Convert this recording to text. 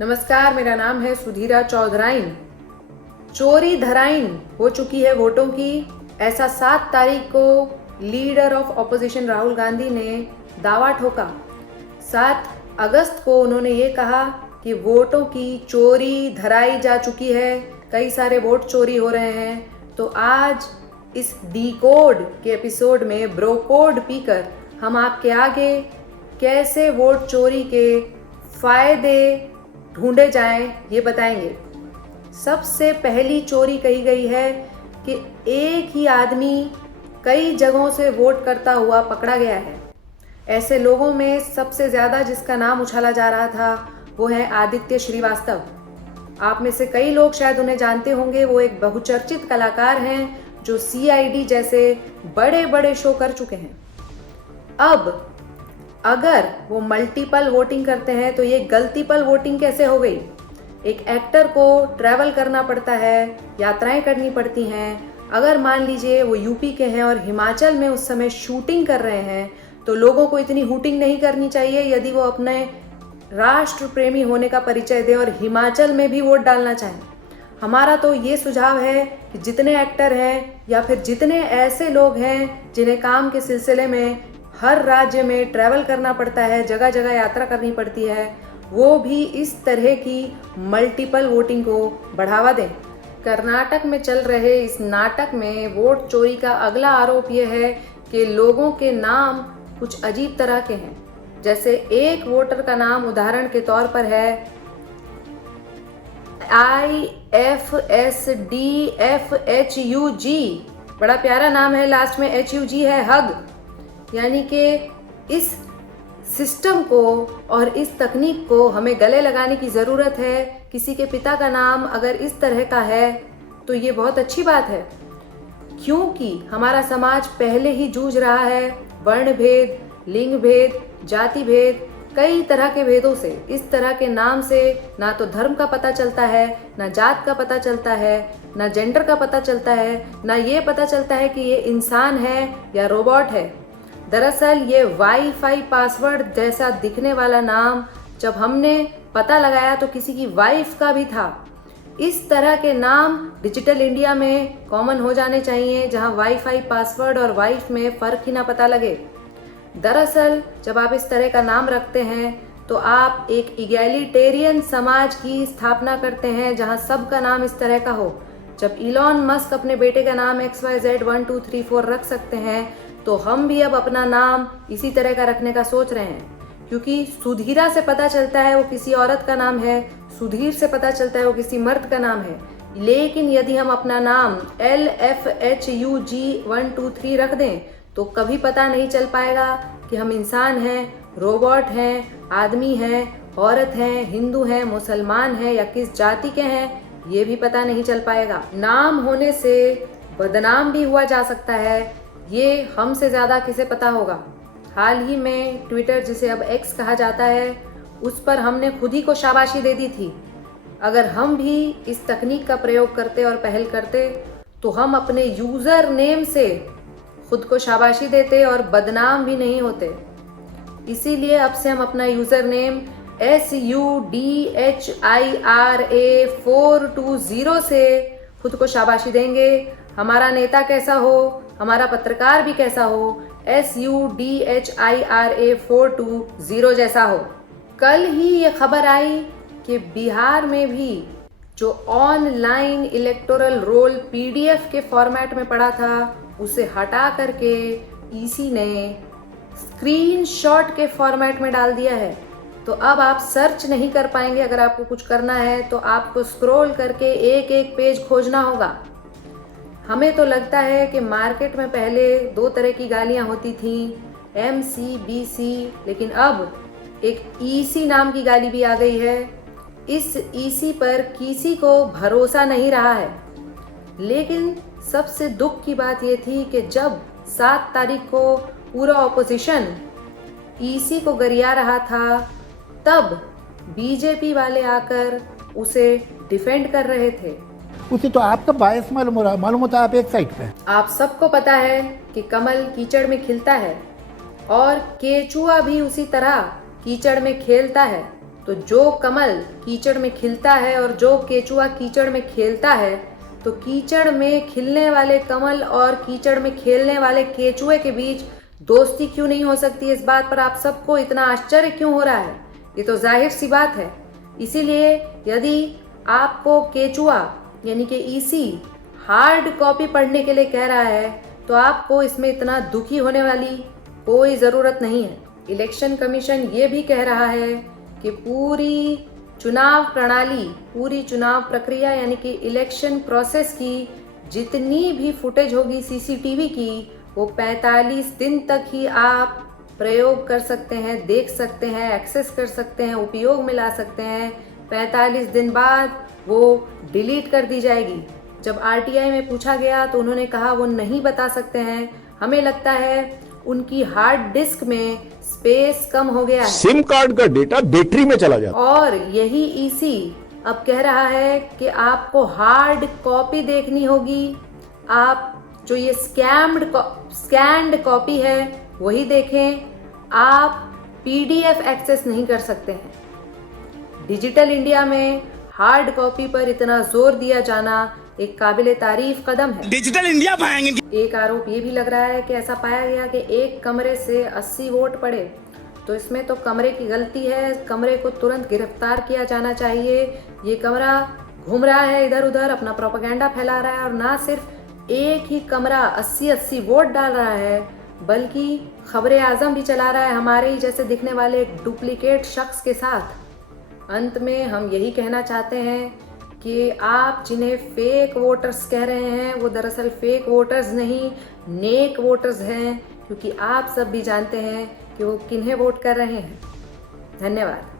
नमस्कार, मेरा नाम है सुधीरा चौधराइन। चोरी धराइन हो चुकी है वोटों की, ऐसा 7 तारीख को leader of opposition Rahul Gandhi ने दावा ठोका। 7 अगस्त को उन्होंने ये कहा कि वोटों की चोरी धराई जा चुकी है, कई सारे वोट चोरी हो रहे हैं। तो आज इस डी कोड के एपिसोड में ब्रो कोड पीकर हम आपके आगे कैसे वोट चोरी के फायदे ढूंढे जाएं ये बताएंगे। सबसे पहली चोरी कही गई है कि एक ही आदमी कई जगहों से वोट करता हुआ पकड़ा गया है। ऐसे लोगों में सबसे ज़्यादा जिसका नाम उछाला जा रहा था वो है आदित्य श्रीवास्तव। आप में से कई लोग शायद उन्हें जानते होंगे। वो एक बहुचर्चित कलाकार हैं जो CID जैसे बड़े बड़े शो कर चुके हैं। अब अगर वो मल्टीपल वोटिंग करते हैं तो ये गलतीपल वोटिंग कैसे हो गई? एक एक्टर को ट्रैवल करना पड़ता है, यात्राएं करनी पड़ती हैं। अगर मान लीजिए वो यूपी के हैं और हिमाचल में उस समय शूटिंग कर रहे हैं तो लोगों को इतनी हूटिंग नहीं करनी चाहिए यदि वो अपने राष्ट्र प्रेमी होने का परिचय दें और हिमाचल में भी वोट डालना चाहें। हमारा तो ये सुझाव है कि जितने एक्टर हैं या फिर जितने ऐसे लोग हैं जिन्हें काम के सिलसिले में हर राज्य में ट्रैवल करना पड़ता है, जगह जगह यात्रा करनी पड़ती है, वो भी इस तरह की मल्टीपल वोटिंग को बढ़ावा दें। कर्नाटक में चल रहे इस नाटक में वोट चोरी का अगला आरोप यह है कि लोगों के नाम कुछ अजीब तरह के हैं। जैसे एक वोटर का नाम उदाहरण के तौर पर है IFSDFHUG। बड़ा प्यारा नाम है, लास्ट में HUG है, हग। यानी कि इस सिस्टम को और इस तकनीक को हमें गले लगाने की ज़रूरत है। किसी के पिता का नाम अगर इस तरह का है तो ये बहुत अच्छी बात है, क्योंकि हमारा समाज पहले ही जूझ रहा है वर्ण भेद, लिंग भेद, जाति भेद, कई तरह के भेदों से। इस तरह के नाम से ना तो धर्म का पता चलता है, ना जात का पता चलता है, ना जेंडर का पता चलता है, ना ये पता चलता है कि ये इंसान है या रोबोट है। दरअसल ये वाईफाई पासवर्ड जैसा दिखने वाला नाम जब हमने पता लगाया तो किसी की वाइफ का भी था। इस तरह के नाम डिजिटल इंडिया में कॉमन हो जाने चाहिए, जहां वाईफाई पासवर्ड और वाइफ में फ़र्क ही ना पता लगे। दरअसल जब आप इस तरह का नाम रखते हैं तो आप एक इगैलिटेरियन समाज की स्थापना करते हैं जहां सबका नाम इस तरह का हो। जब इलॉन मस्क अपने बेटे का नाम XYZ 1 2 3 4 रख सकते हैं तो हम भी अब अपना नाम इसी तरह का रखने का सोच रहे हैं, क्योंकि सुधीरा से पता चलता है वो किसी औरत का नाम है, सुधीर से पता चलता है वो किसी मर्द का नाम है। लेकिन यदि हम अपना नाम LFHUG 1 2 3 रख दें तो कभी पता नहीं चल पाएगा कि हम इंसान हैं, रोबोट हैं, आदमी हैं, औरत हैं, हिंदू हैं, मुसलमान हैं या किस जाति के हैं, ये भी पता नहीं चल पाएगा। नाम होने से बदनाम भी हुआ जा सकता है, ये हमसे ज़्यादा किसे पता होगा। हाल ही में ट्विटर, जिसे अब X कहा जाता है, उस पर हमने खुद ही को शाबाशी दे दी थी। अगर हम भी इस तकनीक का प्रयोग करते और पहल करते तो हम अपने यूज़र नेम से खुद को शाबाशी देते और बदनाम भी नहीं होते। इसीलिए अब से हम अपना यूज़र नेम SUDHIRA420 से खुद को शाबाशी देंगे। हमारा नेता कैसा हो, हमारा पत्रकार भी कैसा हो, SUDHIRA420 जैसा हो। कल ही ये खबर आई कि बिहार में भी जो ऑनलाइन इलेक्टोरल रोल PDF के फॉर्मेट में पड़ा था उसे हटा करके EC ने स्क्रीनशॉट के फॉर्मेट में डाल दिया है। तो अब आप सर्च नहीं कर पाएंगे। अगर आपको कुछ करना है तो आपको स्क्रॉल करके एक एक पेज खोजना होगा। हमें तो लगता है कि मार्केट में पहले 2 तरह की गालियां होती थी, MC, BC, लेकिन अब एक EC नाम की गाली भी आ गई है। इस EC पर किसी को भरोसा नहीं रहा है। लेकिन सबसे दुख की बात यह थी कि जब 7 तारीख को पूरा ऑपोजिशन EC को गरिया रहा था, तब BJP वाले आकर उसे डिफेंड कर रहे थे। उसे तो आपका बायस मालूम होता है, आप एक साइड पे। आप सबको पता है कि कमल कीचड़ में खिलता है और केचुआ भी उसी तरह कीचड़ में खेलता है। तो जो कमल कीचड़ में खिलता है और जो केचुआ कीचड़ में खेलता है, तो कीचड़ में खिलने वाले कमल और कीचड़ में खेलने वाले केचुए के बीच दोस्ती क्यों नहीं हो सकती? इस बात पर आप सबको इतना आश्चर्य क्यों हो रहा है? ये तो जाहिर सी बात है। इसीलिए यदि आपको केचुआ यानी कि ईसी हार्ड कॉपी पढ़ने के लिए कह रहा है, तो आपको इसमें इतना दुखी होने वाली कोई ज़रूरत नहीं है। इलेक्शन कमीशन ये भी कह रहा है कि पूरी चुनाव प्रणाली, पूरी चुनाव प्रक्रिया यानी कि इलेक्शन प्रोसेस की जितनी भी फुटेज होगी सीसीटीवी की, वो 45 दिन तक ही आप प्रयोग कर सकते हैं, देख सकते हैं, एक्सेस कर सकते हैं, उपयोग में ला सकते हैं। 45 दिन बाद वो डिलीट कर दी जाएगी। जब आरटीआई में पूछा गया तो उन्होंने कहा वो नहीं बता सकते हैं। हमें लगता है उनकी हार्ड डिस्क में स्पेस कम हो गया है। सिम कार्ड का डेटा बैटरी में चला जाता है। और यही ईसी अब कह रहा है कि आपको हार्ड कॉपी देखनी होगी। आप जो ये स्कैन्ड कॉपी है वही देखें, आप पीडीएफ एक्सेस नहीं कर सकते हैं। डिजिटल इंडिया में हार्ड कॉपी पर इतना जोर दिया जाना एक काबिले तारीफ कदम है। डिजिटल इंडिया पाएंगे। एक आरोप ये भी लग रहा है कि ऐसा पाया गया कि एक कमरे से 80 वोट पड़े, तो इसमें तो कमरे की गलती है। कमरे को तुरंत गिरफ्तार किया जाना चाहिए। ये कमरा घूम रहा है इधर उधर, अपना प्रोपेगेंडा फैला रहा है, और ना सिर्फ एक ही कमरा 80 वोट डाल रहा है, बल्कि खबरें आजम भी चला रहा है हमारे ही जैसे दिखने वाले एक डुप्लीकेट शख्स के साथ। अंत में हम यही कहना चाहते हैं कि आप जिन्हें फेक वोटर्स कह रहे हैं, वो दरअसल फेक वोटर्स नहीं, नेक वोटर्स हैं, क्योंकि आप सब भी जानते हैं कि वो किन्हें वोट कर रहे हैं। धन्यवाद।